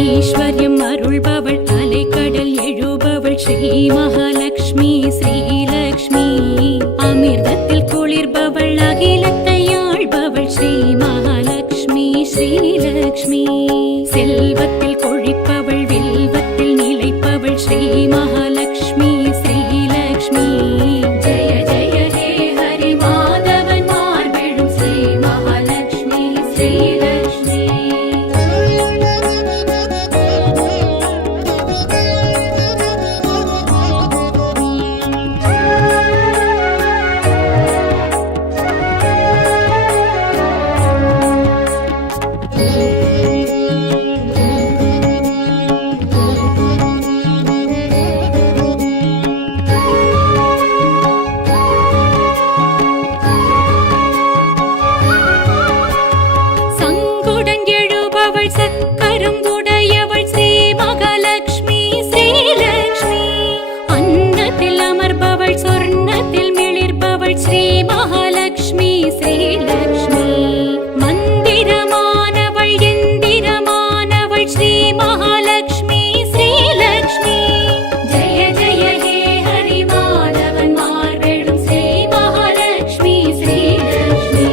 ஐஸ்வர்யம் அருள்பவள் அலைக்கடல் எழுபவள் ஸ்ரீ மகாலட்சுமி ஸ்ரீலக்ஷ்மி அமிர்தத்தில் குளிர்பவள் அகிலத்தை ஆள்பவள் ஸ்ரீ மகாலட்சுமி ஸ்ரீலக்ஷ்மி செல்வத்தில் கொழிப்பவள் வில்வத்தில் நிலைப்பவள் ஸ்ரீ மகாலட்சுமி ஸ்ரீலக்ஷ்மி ஜெய ஜெய ஹே ஹரி மாதவன் மார்பெழும் ஸ்ரீ மகாலட்சுமி ஸ்ரீலக்ஷ்மி சக்கரம் உடையவள் ஸ்ரீ மகாலட்சுமி ஸ்ரீலக்ஷ்மி அன்னத்தில் அமர்பவள் சொர்ணத்தில் மிளிர்பவள் ஸ்ரீ மகாலட்சுமி ஸ்ரீலக்ஷ்மி மந்திரமானவள் எந்திரமானவள் ஸ்ரீ மகாலட்சுமி ஸ்ரீலக்ஷ்மி ஜெய ஜெய ஹே ஹரி மாதவன் மார்பெழும் ஸ்ரீ மகாலட்சுமி ஸ்ரீலக்ஷ்மி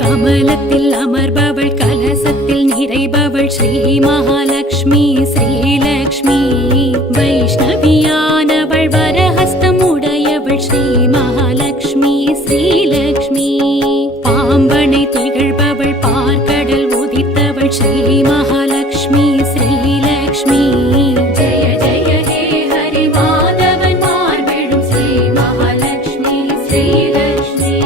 கமலத்தில் அமர்பவள் கலசத்தில் நிறைபவள் ஸ்ரீ மகாலட்சுமி ஸ்ரீலக்ஷ்மி வைஷ்ணவியானவள் வரஹஸ்தம் உடையவள் ஸ்ரீ மகாலட்சுமி ஸ்ரீலக்ஷ்மி பாம்பனை திகழ்பவள் பார்க்கடல் உதித்தவள் ஸ்ரீ மகாலட்சுமி ஸ்ரீலக்ஷ்மி ஜெய ஜெய ஹே ஹரி மாதவன் மார்பெழும் ஸ்ரீ மகாலட்சுமி ஸ்ரீலக்ஷ்மி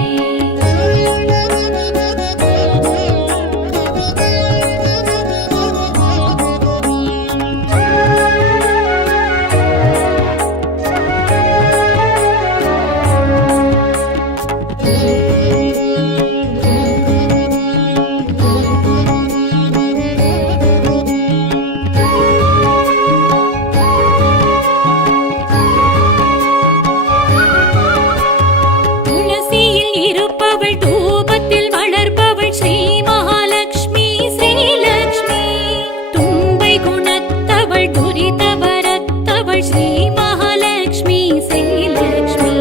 துளசியில் இருப்பவள் தூபத்தில் வளர்ப்பவள் ஸ்ரீ மகாலட்சுமி ஸ்ரீலக்ஷ்மி தும்பை குணத்தவள் துரிதவரத்தவள் ஸ்ரீ மகாலட்சுமி ஸ்ரீலக்ஷ்மி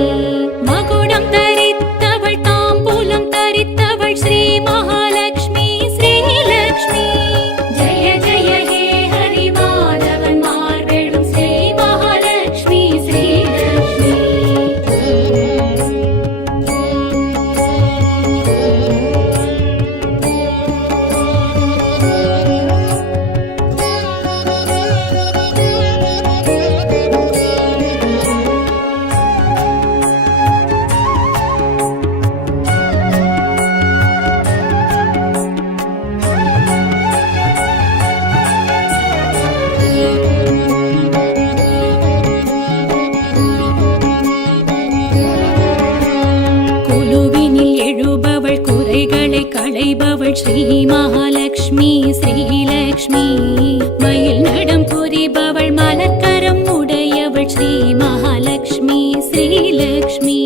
மகுடம் தரித்தவள் தாம்பூலம் தரித்தவள் ஸ்ரீ மகாலட்சுமி ஸ்ரீலக்ஷ்மி ஜெய ஜெய ஹே ஹரி மாதவன் மார்பெழும் ஸ்ரீ மகாலட்சுமி ஸ்ரீலக்ஷ்மி குலுவினில் எழுபவள் குறைகளை களைபவள் ஸ்ரீ மகாலட்சுமி ஸ்ரீலக்ஷ்மி மயில் நடம் புரிபவள் மலர்கரம் உடையவள் ஸ்ரீ மகாலட்சுமி ஸ்ரீலக்ஷ்மி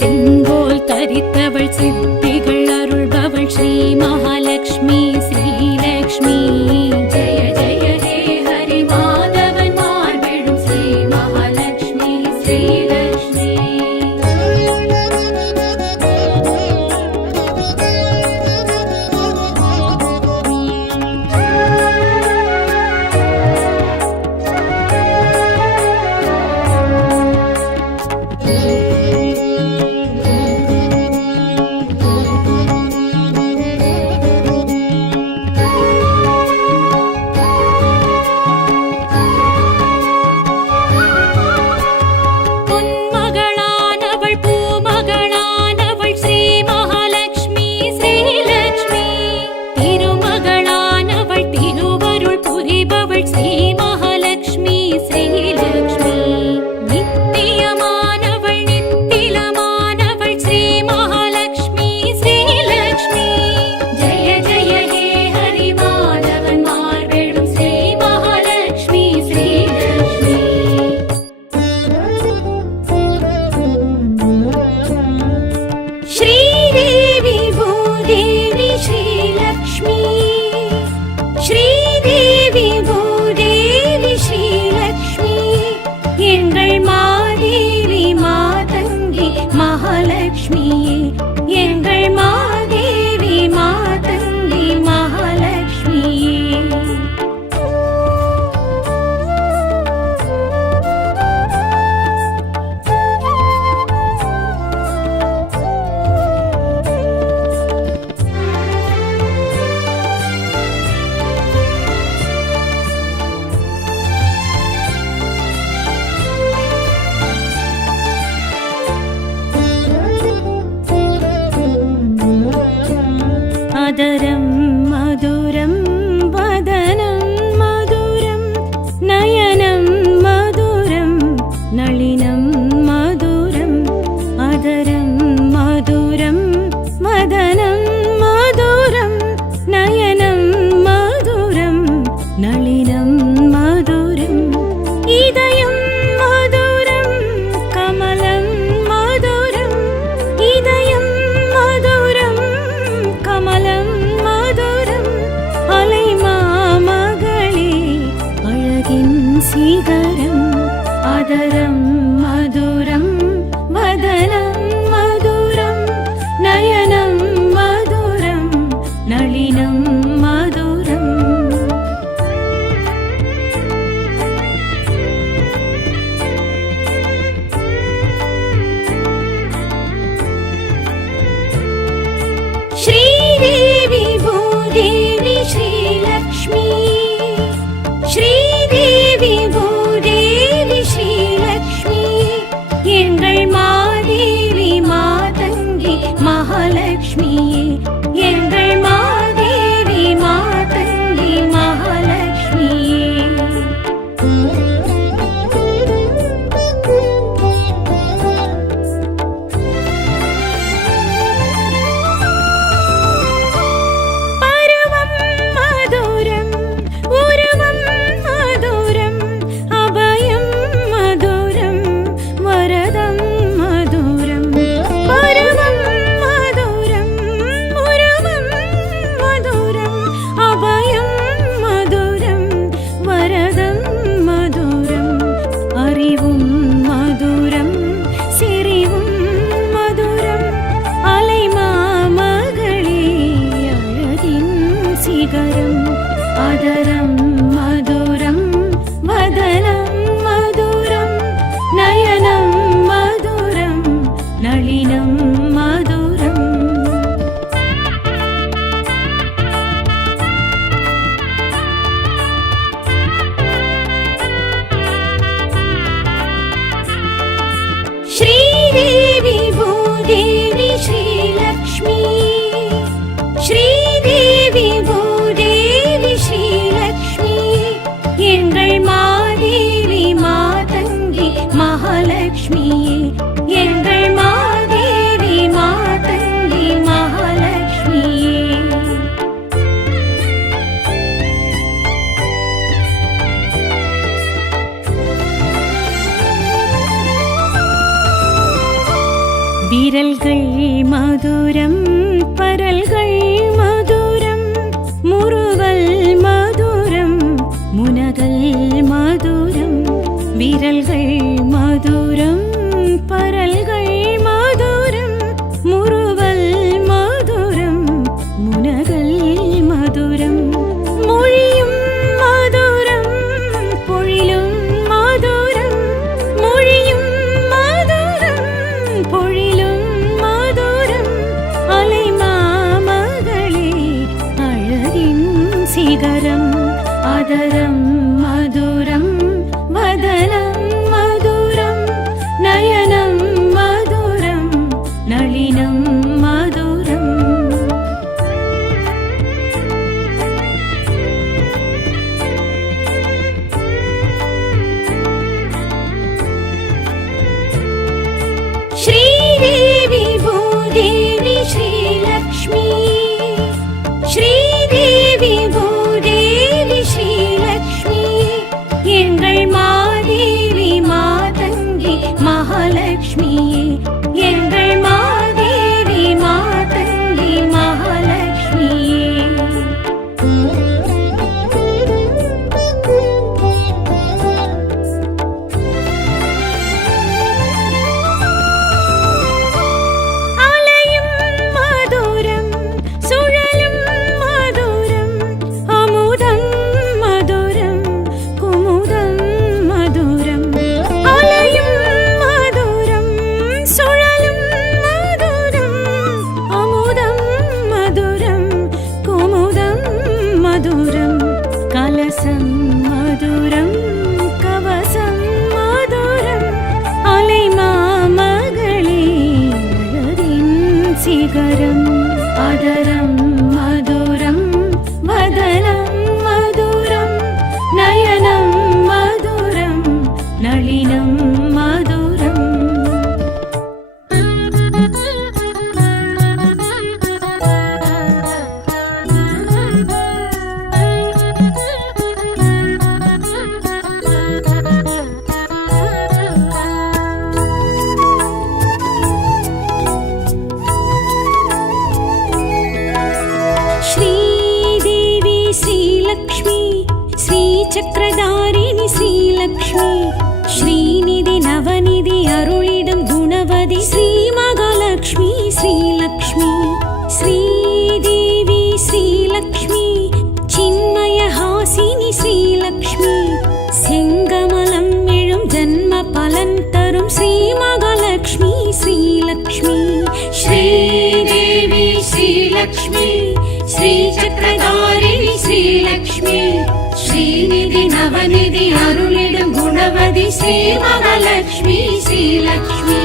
செங்கோல் தரித்தவள் சித்திகள் அருள்பவள் ஸ்ரீ மகாலட்சுமி ஸ்ரீலக்ஷ்மி ஜெய ஜெய ஹே ஹரி மாதவன் மார்பெழும் ஸ்ரீ மகாலட்சுமி ஸ்ரீலக்ஷ்மி आदरं मधुरं वदनं मधुरं नयनं मधुरं नलिनं मधुरम् आदरं मधुरं वदनं मधुरं नयनं मधुरं नलिनं मधुरम् इदयं मधुरं कमलं मधुरम् इदयं मधुरं कमलं मधुरम् अलैमामகளே அழகின் சிகரம் आदरं मधुरं वदनं मधुरं नयनं मधुरं नलिनं मधुरम् श्रीदेवी भूदेवी श्रीलक्ष्मी श्रीदेवी भूदेवी श्रीलक्ष्मी எங்கள் மாதேவி மாதங்கி மகாலட்சுமியே எங்கள் மாதேவி மாதங்கி மகாலட்சுமியே பருவம் மதுரம் உருவம் மதுரம் அபயம் மதுரம் வரதம் மதுரம் பருவம் மதுரம் உருவம் மதுரம் அபயம் மதுரம் வரதம் மதுரம் அறிவும் மதுரம் சிரிவும் மதுரம் அலைமாமகளே அழகின் சிகரம் ஆதரம் மதுரம் வதனம் மதுரம் நயனம் மதுரம் நளினம் மதுரம் श्रीदेवी भूदेवी श्रीलक्ष्मी श्रीदेवी भूदेवी श्रीलक्ष्मी எங்கள் மாதேவி மாதங்கி மகாலட்சுமியே எங்கள் மாதேவி மாதங்கி மகாலட்சுமியே விரல்கள் மதுரம் பரல்கள் மதுரம் முறுவல் மதுரம் முனகல் மதுரம் விரல்கள் மதுரம் பரல்கள் மதுரம் முறுவல் மதுரம் முனகல் மதுரம் மொழியும் மதுரம் பொழிலும் மதுரம் மொழியும் மதுரம் பொழிலும் மதுரம் அலைமாமகளே அழகின் சிகரம் ஆதரம் மதுரம் வதனம் மதுரம் நயனம் மதுரம் நளினம் மதுரம் श्रीदेवी भूदेवी श्रीलक्ष्मी श्रीदेवी भूदेवी श्रीलक्ष्मी ஸ்ரீசக்கரதாரிணி ஸ்ரீலக்ஷ்மி ஸ்ரீநிதி நவநிதி அருளிடும் குணவதி ஸ்ரீ மகாலட்சுமி ஸ்ரீலக்ஷ்மி ஸ்ரீதேவி ஸ்ரீலக்ஷ்மி சின்மயஹாசினி ஸ்ரீலக்ஷ்மி செங்கமலம் எழும் ஜன்ம பலன் தரும் ஸ்ரீ மகாலட்சுமி ஸ்ரீலக்ஷ்மி श्रीदेवी श्रीलक्ष्मी श्रीचक्रधारिणी श्रीलक्ष्मी श्रीनिधि नवनिधि अरुளிடும் गुणवதி श्री महालक्ष्मी श्रीलक्ष्मी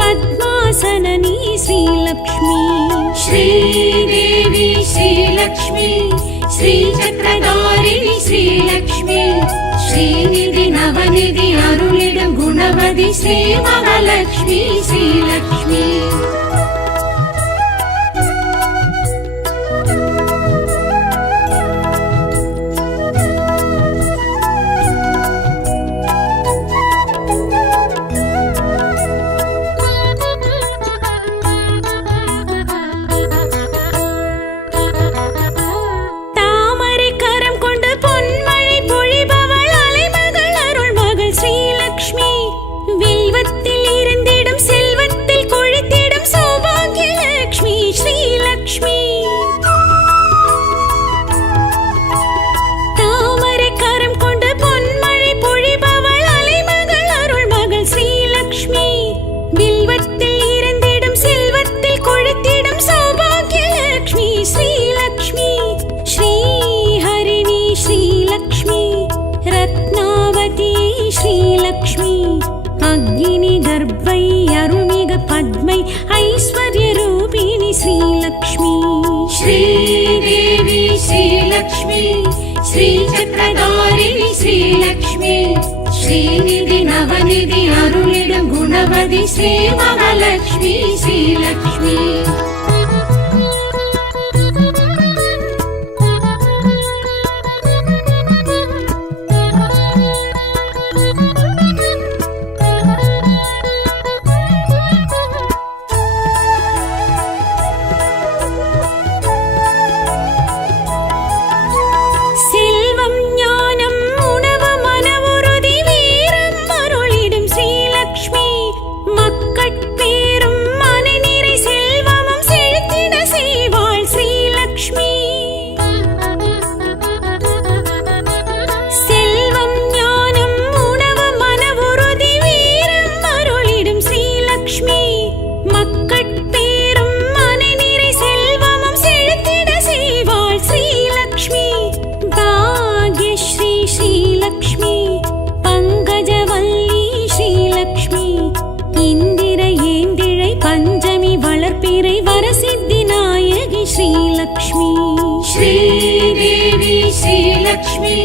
पद्मासननी श्रीलक्ष्मी श्रीदेवी श्रीलक्ष्मी श्रीचक्रधारिणी श्रीलक्ष्मी श्रीनिधि नवनिधि अरुளிடும் गुणवதி श्री महालक्ष्मी श्रीलक्ष्मी श्रीलक्ष्मी अग्नि गर्भै अरुणिग पद्मै ऐश्वर्य रूपिणी श्रीलक्ष्मी श्रीदेवी श्रीलक्ष्मी श्रीचक्रधारिणी श्रीलक्ष्मी श्रीनिधि नवनिधि अरुளிடும் गुणवதி श्री महालक्ष्मी श्रीलक्ष्मी श्रीदेवी श्रीलक्ष्मी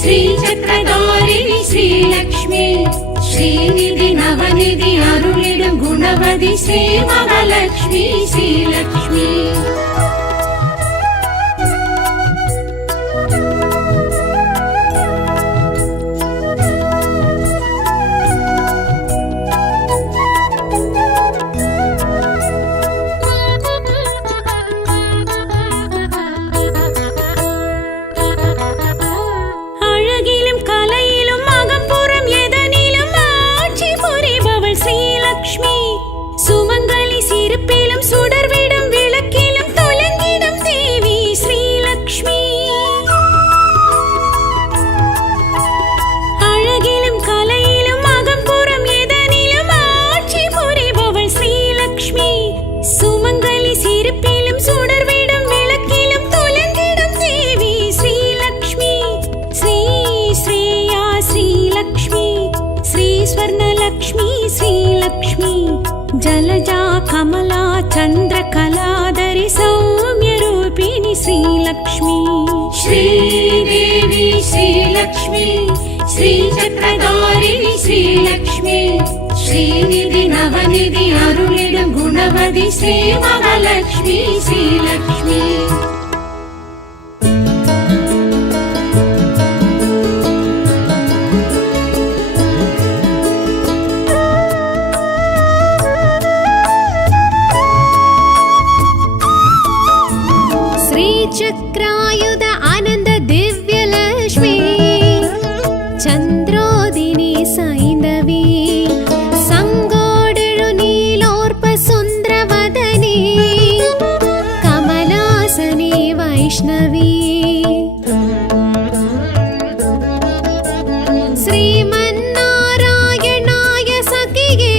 श्रीचक्रधारिणी श्रीलक्ष्मी श्रीनिधि नवनिधि अरुளிடும் गुणवதி श्री महालक्ष्मी श्रीलक्ष्मी சுமங்கலி சிரிப்பிலும் சுடர்விடும் விளக்கிலும் जलजा कमला चन्द्रकलाधरि सौम्यरूपिणि श्रीलक्ष्मी श्रीदेवी श्रीलक्ष्मी श्रीचक्रधारिणि श्रीलक्ष्मी श्रीनिधि नवनिधि अरुளிடும் गुणवதி श्री महालक्ष्मी श्रीलक्ष्मी चक्रायुध आनंद दिव्य लक्ष्मी चंद्रोदिनी सैंधवी संगोडेळु नीलोर्प सुंदरवदनी कमलासनी वैष्णवी श्रीमन्नारायणाय सखिये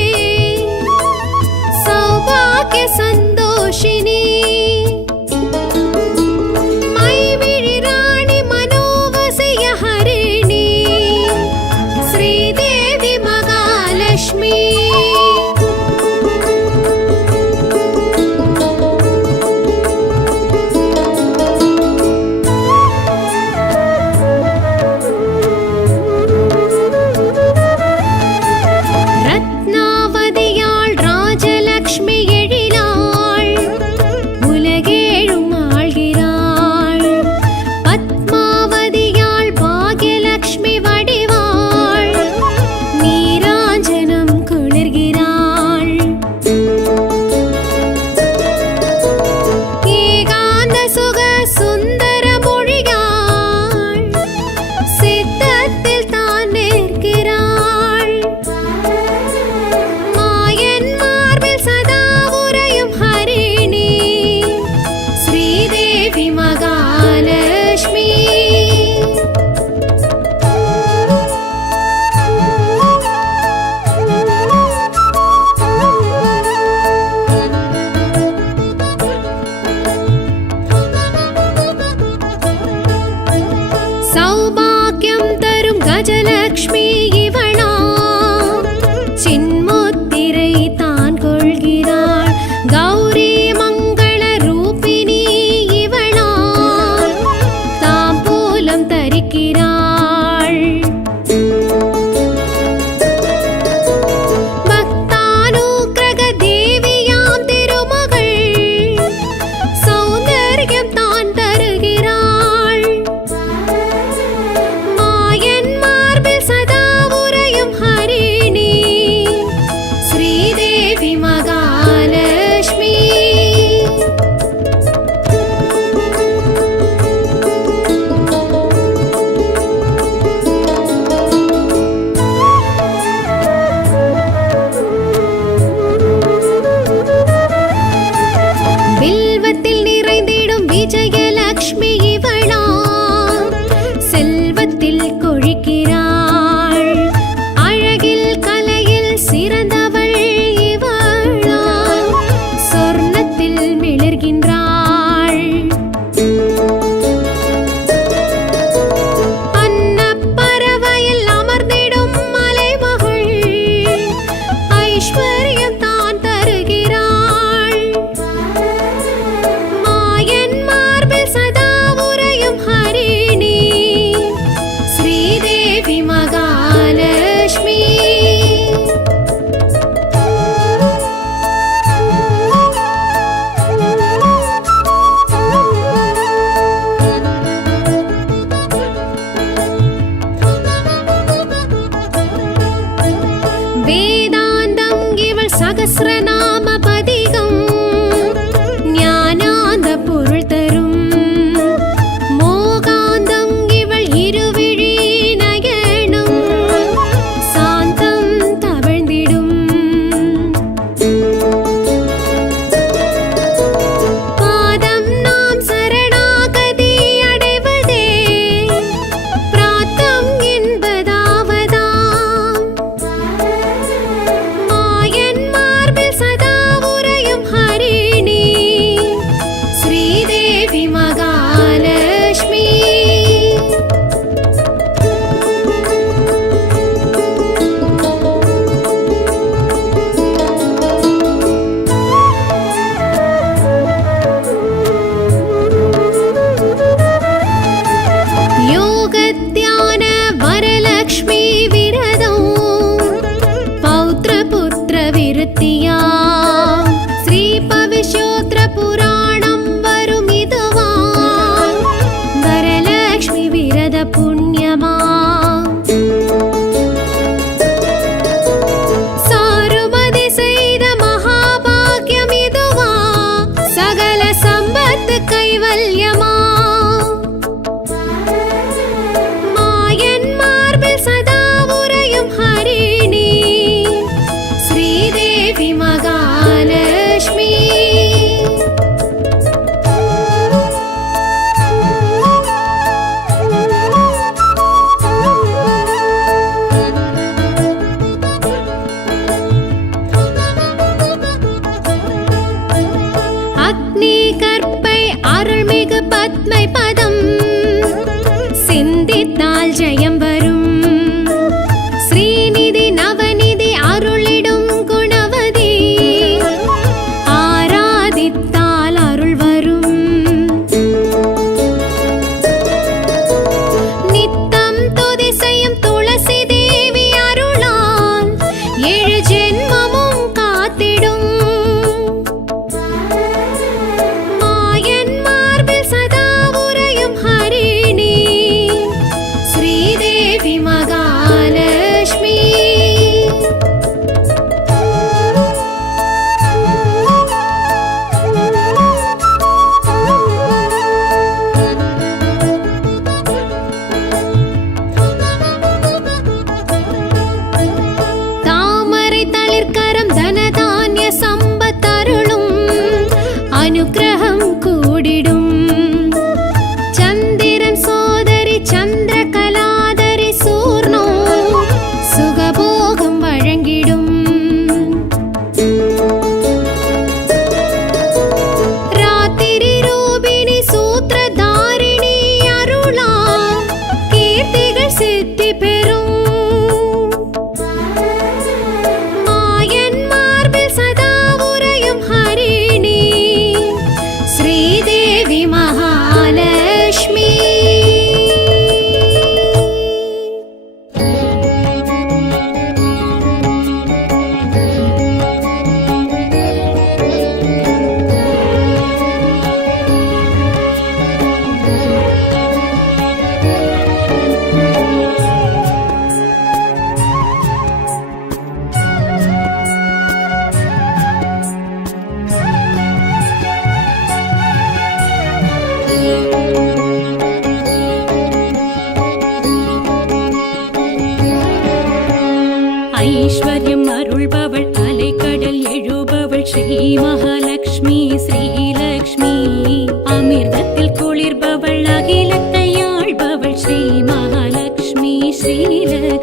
सौभाग्य संतोषिनी सौभाग्यं तरुं गजलक्ष्मी इवळा चिन्मुत्तिरै तान् कोள்கிறாள் गौरी मंगल रूपिणी इवळा ताम्बूलं तरिक्கிறாள் भक्तानुग्रह देवियां तिरुमகள் सौन्दर्यं तान् तरुகிறாள் விஜயலக்ஷ்மி இவளா செல்வத்தில் கொழிக்கிறாள் அழகில் கலையில் சிறந்தவள் இவளா சொர்ணத்தில் மிளர்கின்றாள் அன்னப்பறவையில் அமர்ந்திடும் மலைமகள் ஐஸ்வர்யம் தான் தருகிறாள் सदा उरयुं हरिणी श्रीदेवी महालक्ष्मी वेदान्तम् इवळ सहस्रनाम पदिगम् ज्ञानान्द பொருள் தரும் மோகாந்தம் இவள் இருவிழி நயனம் சாந்தம் தவழ்ந்திடும் பாதம் நாம் சரணாகதி அடைவதே பிராத்தம் என்பதாவதாம் மாயன் மார்பில் சதா உறையும் ஹரிணி श्रीदेवी महालक्ष्मी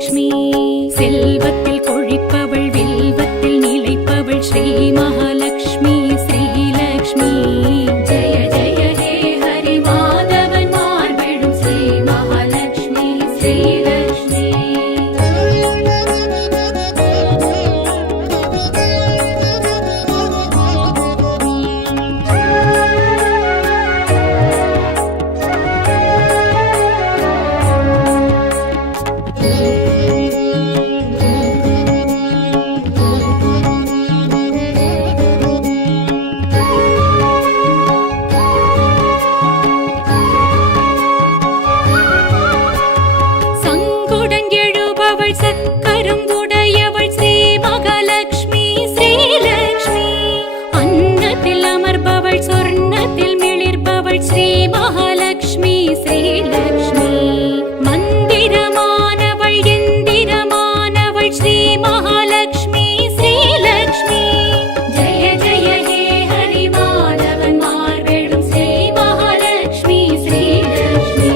ஸ்ரீலக்ஷ்மி செல்வத்தில் கொழிப்பவள் வில்வத்தில் நிலைப்பவள் ஸ்ரீ மகாலட்சுமி ஸ்ரீலக்ஷ்மி ஜெய ஜெய ஹே ஹரி மாதவன் மார்பெழும் ஸ்ரீ மகாலட்சுமி ஸ்ரீலக்ஷ்மி சக்கரம் உடையவள் ஸ்ரீ மகாலட்சுமி ஸ்ரீலக்ஷ்மி அன்னத்தில் அமர்பவள் சொர்ணத்தில் மிளிர்பவள் ஸ்ரீ மகாலட்சுமி ஸ்ரீலக்ஷ்மி மந்திரமானவள் எந்திரமானவள் ஸ்ரீ மகாலட்சுமி ஸ்ரீலக்ஷ்மி ஜெய ஜெய ஹே ஹரி மாதவன் மார்பெழும் ஸ்ரீ மகாலட்சுமி ஸ்ரீலக்ஷ்மி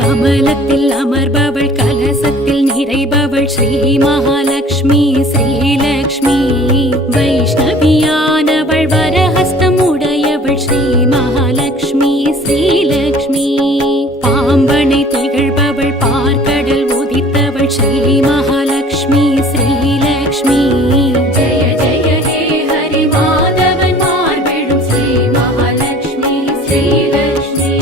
கமலத்தில் அமர்பவள் கலசத்தில் நிறைபவள் ஸ்ரீ மகாலட்சுமி ஸ்ரீலக்ஷ்மி வைஷ்ணவியானவள் வரஹஸ்தம் உடையவள் ஸ்ரீ மகாலட்சுமி ஸ்ரீலக்ஷ்மி பாம்பனை திகழ்பவள் பார்க்கடல் உதித்தவள் ஸ்ரீ மகாலட்சுமி ஸ்ரீலக்ஷ்மி ஜெய ஜெய ஹே ஹரி மாதவன் மார்பெழும் ஸ்ரீ மகாலட்சுமி ஸ்ரீலக்ஷ்மி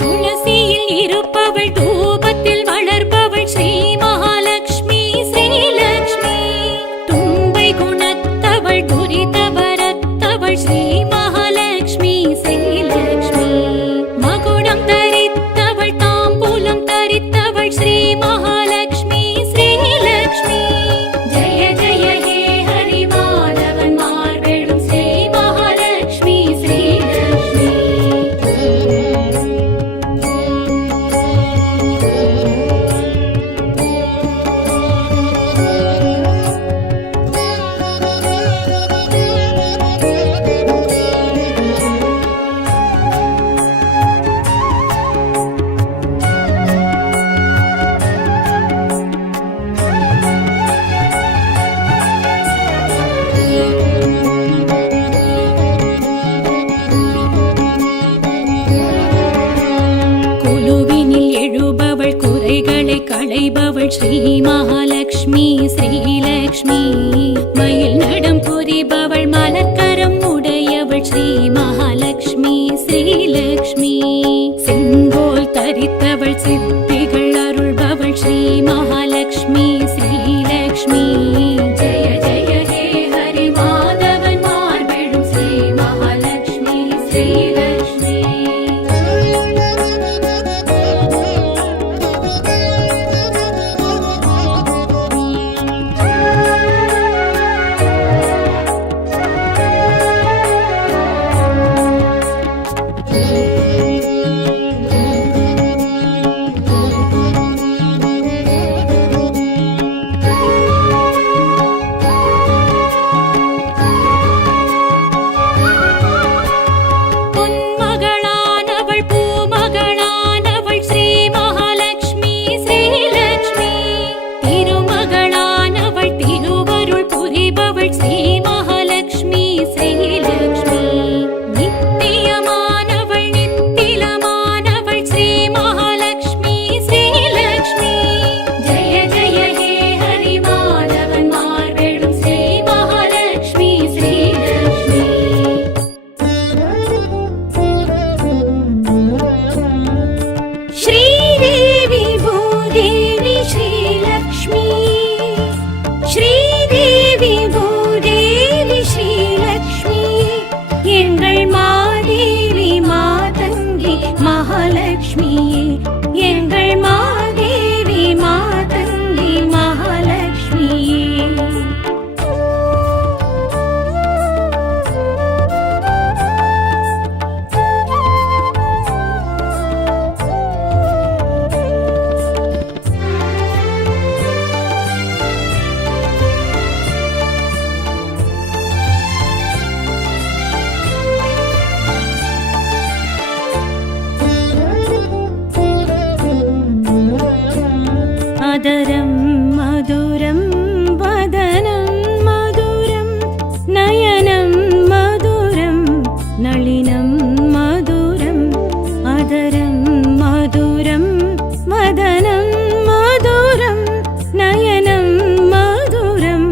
துளசியில் இருப்பவள் தூபத்தில் வளர்பவள் ஸ்ரீ மகாலட்சுமி ஸ்ரீலக்ஷ்மி தும்பை குணத்தவள் துரிதவரத்தவள் ஸ்ரீ மகாலட்சுமி ஸ்ரீலக்ஷ்மி மகுடம் தரித்தவள் தாம்பூலம் தரித்தவள் ஸ்ரீ மகாலட்சுமி ஸ்ரீலக்ஷ்மி ஜெய ஜெய ஹே ஹரி மாதவன் மார்பெழும் ஸ்ரீ மகாலட்சுமி ஸ்ரீலக்ஷ்மி குழுவினில் எழுபவள் குறைகளை களைபவள் ஸ்ரீ மகாலட்சுமி ஸ்ரீலக்ஷ்மி மயில் நடம் புரிபவள் மலர்கரம் உடையவள் ஸ்ரீ மகாலட்சுமி ஸ்ரீலக்ஷ்மி செங்கோல் தரித்தவள் சித்திகள் அருள்பவள் ஸ்ரீ மகாலட்சுமி ஸ்ரீலக்ஷ்மி ஜெய ஜெய ஹே ஹரி மாதவன் மார்பெழும் ஸ்ரீ மகாலட்சுமி ஸ்ரீலக்ஷ்மி மகாலட்சுமியே எங்கள் மாதேவி மாதங்கி மகாலட்சுமியே. அதரம் மதுரம் வதனம் மதுரம் நயனம் மதுரம் நளினம் மதுரம். அதரம் மதுரம் வதனம் மதுரம் நயனம் மதுரம்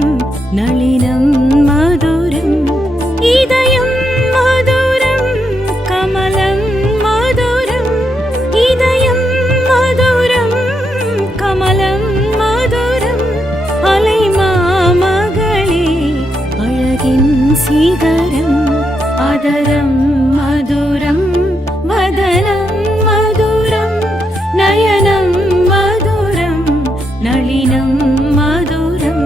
நளினம் மதுரம். இதயம் மதுரம் கமலம் மதுரம். இதயம் மதுரம் கமலம் மதுரம். அலைமாமகளே அழகின் சிகரம். அதரம் மதுரம் வதனம் மதுரம் நயனம் மதுரம் நளினம் மதுரம்.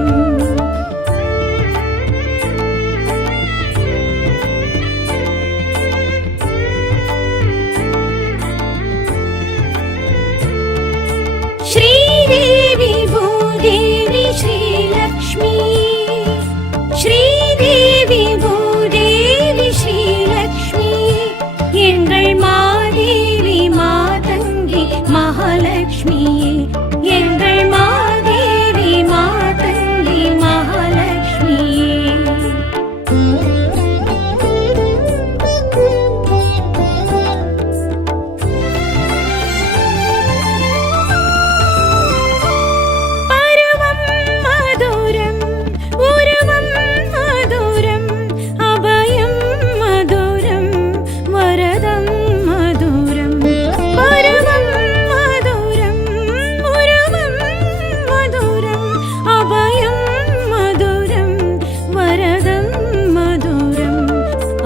श्रीदेवी भूदेवी श्रीलक्ष्मी. श्रीदेवी भूदेवी श्रीलक्ष्मी எங்கள் மாதேவி மாதங்கி மகாலட்சுமியே எங்கள் மாதேவி மாதங்கி மகாலட்சுமியே. பருவம் மதுரம் உருவம் மதுரம் அபயம் மதுரம் வரதம் மதுரம். பருவம் மதுரம் உருவம் மதுரம் அபயம் மதுரம் வரதம் மதுரம்.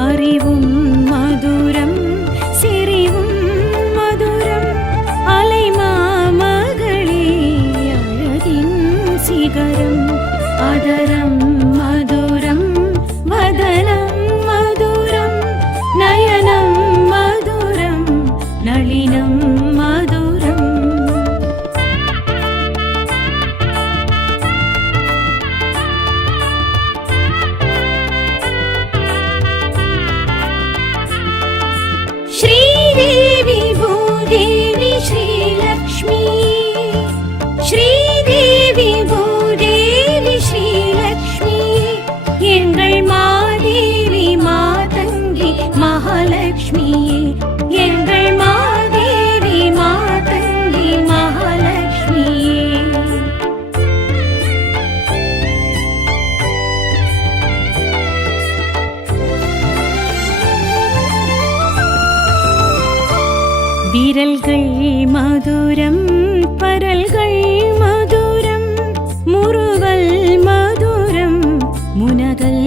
அறிவும் மதுரம் சிரிவும் மதுரம். அலைமாமகளே அழகின் சிகரம். அதரம் மதுரம் வதனம் மதுரம் நயனம் மதுரம் நளினம் மதுரம். श्रीदेवी भूदेवी श्रीलक्ष्मी. श्रीदेवी भूदेवी श्रीलक्ष्मी எங்கள் மாதேவி மாதங்கி மகாலட்சுமியே எங்கள் மாதேவி மாதங்கி மகாலட்சுமியே. விரல்கள் மதுரம் பரல்கள் மதுரம் முறுவல் மதுரம் முனகல்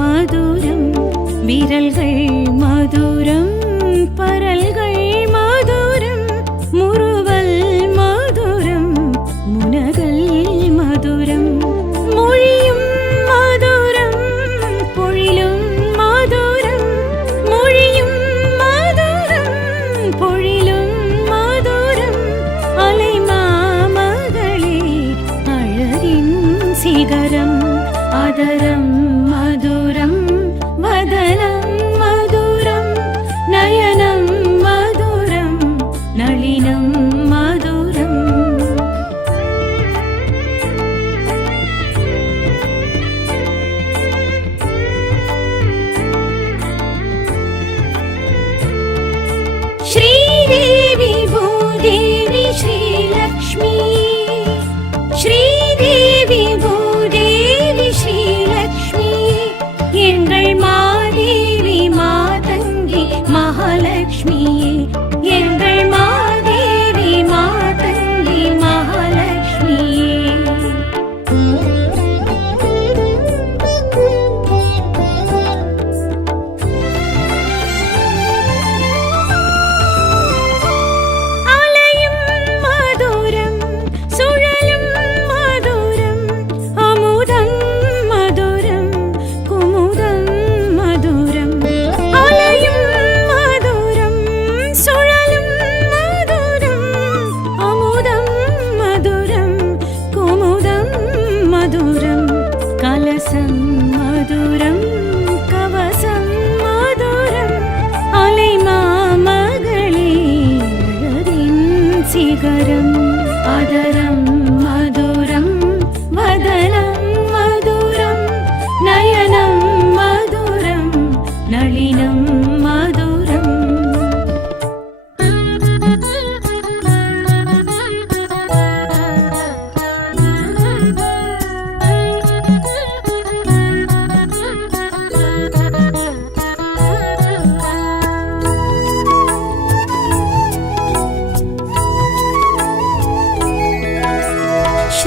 மதுரம். விரல்கள் மதுரம் பரல்கள் மதுரம் முறுவல் மதுரம் முனகல் மதுரம். மொழியும் மதுரம் பொழிலும் மதுரம். மொழியும் மதுரம் பொழிலும் மதுரம். அலைமாமகளே அழகின் சிகரம். அதரம் மதுரம் வதனம் மதுரம் நயனம் மதுரம் நளினம் மதுரம். श्रीदेवी भूदेवी श्रीलक्ष्मी. श्रीदेवी भूदेवी श्रीलक्ष्मी எங்கள் மாதேவி மாதங்கி மகாலட்சுமியே எங்கள் மாதேவி शिखरम् अदरं मधुरं वदनं मधुरं नयनं मधुरं नलिनं मधुरम्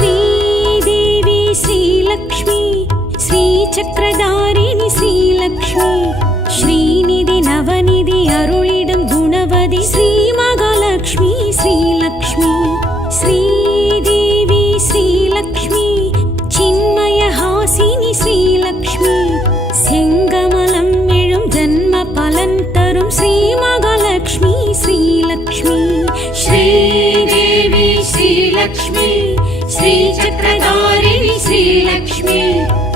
श्रीदेवी श्रीलक्ष्मी श्रीचक्रधारिणि श्रीलक्ष्मी श्रीनिधि नवनिधि अरुळिडुम गुणवति श्रीमहालक्ष्मी श्रीलक्ष्मी श्रीदेवी श्रीलक्ष्मी चिन्मयहासिनि श्रीलक्ष्मी सेङ्गमलं एळुम जन्म पलन तरुम श्रीमहालक्ष्मी श्रीलक्ष्मी श्रीदेवी श्रीलक्ष्मी श्रीचक्रधारिणि श्रीलक्ष्मी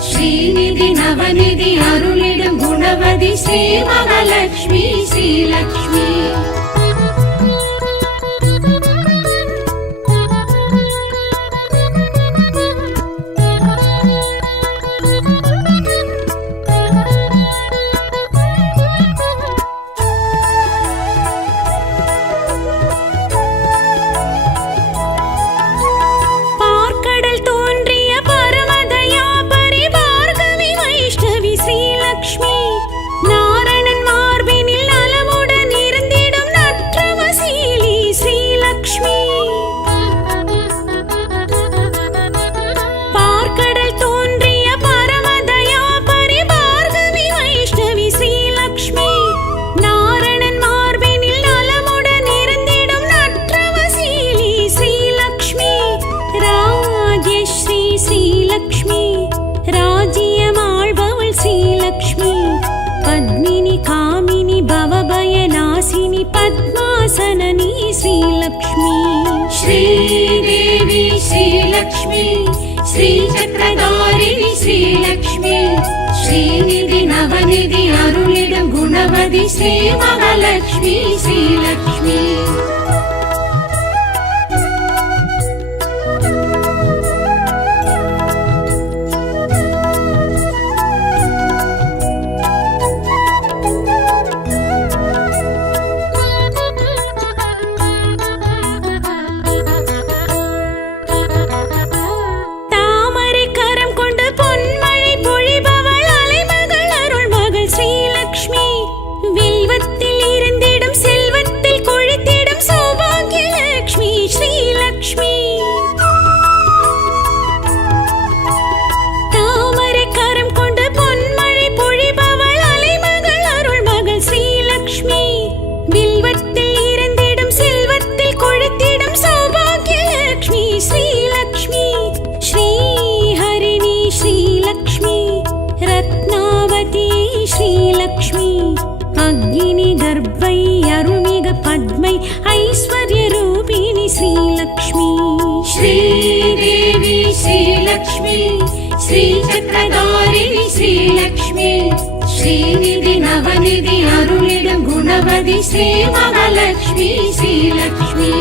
श्रीनिधि नवनिधि अरुळिडुम गुणवति श्रीमहालक्ष्मी श्रीलक्ष्मी पद्मासननी श्रीलक्ष्मी श्रीदेवी श्रीलक्ष्मी श्रीचक्रधारिणि श्रीलक्ष्मी श्रीनिधि नवनिधि अरुळिडुम गुणवति श्रीमहालक्ष्मी श्रीलक्ष्मी श्रीलक्ष्मी अग्नि गर्भै अरुणिग पद्मै ऐश्वर्यरूपिणि श्रीलक्ष्मी श्रीदेवी श्रीलक्ष्मी श्रीचक्रधारिणि श्रीलक्ष्मी श्रीनिधि नवनिधि अरुळिडुम गुणवति श्रीमहालक्ष्मी श्रीलक्ष्मी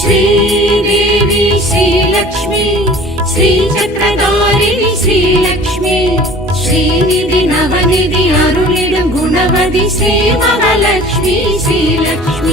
श्रीदेवी श्रीलक्ष्मी श्रीचक्रधारिणि श्रीलक्ष्मी श्रीनिधि नवनिधि अरुळिडुम गुणवति श्रीमहालक्ष्मी श्रीलक्ष्मी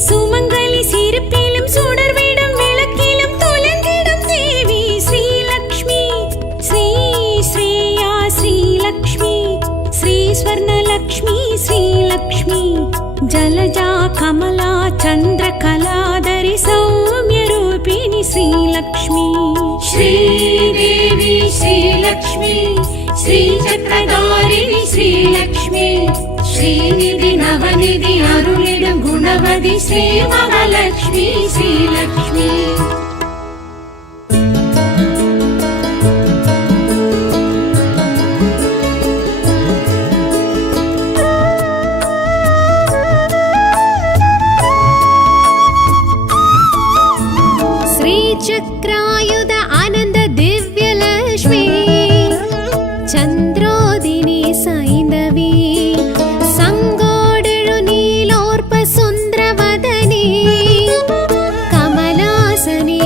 சுமங்கலி சிரிப்பிலும் சுடர்விடும் விளக்கிலும் துலங்கிடும் தேவி ஸ்ரீலக்ஷ்மி ஸ்ரீ ஸ்ரேயா ஸ்ரீலக்ஷ்மி ஸ்ரீ ஸ்வர்ணலக்ஷ்மி ஸ்ரீலக்ஷ்மி ஜலஜா கமலா சந்திர கலாதரி சௌமிய ரூபிணி ஸ்ரீலக்ஷ்மி श्रीदेवी श्रीलक्ष्मी श्रीचक्रधारिणि श्रीलक्ष्मी श्रीनिधि नवनिधि अरुளிடும் गुणवதி श्रीमहालक्ष्मी श्रीलक्ष्मी श्रीचक्रायुध आनंद दिव्यलक्ष्मी चंद्रोदिनी सैंधवी संगोडेळु नीलोर्प सुंदरवदनी कमलासने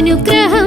അനുഗ്രഹ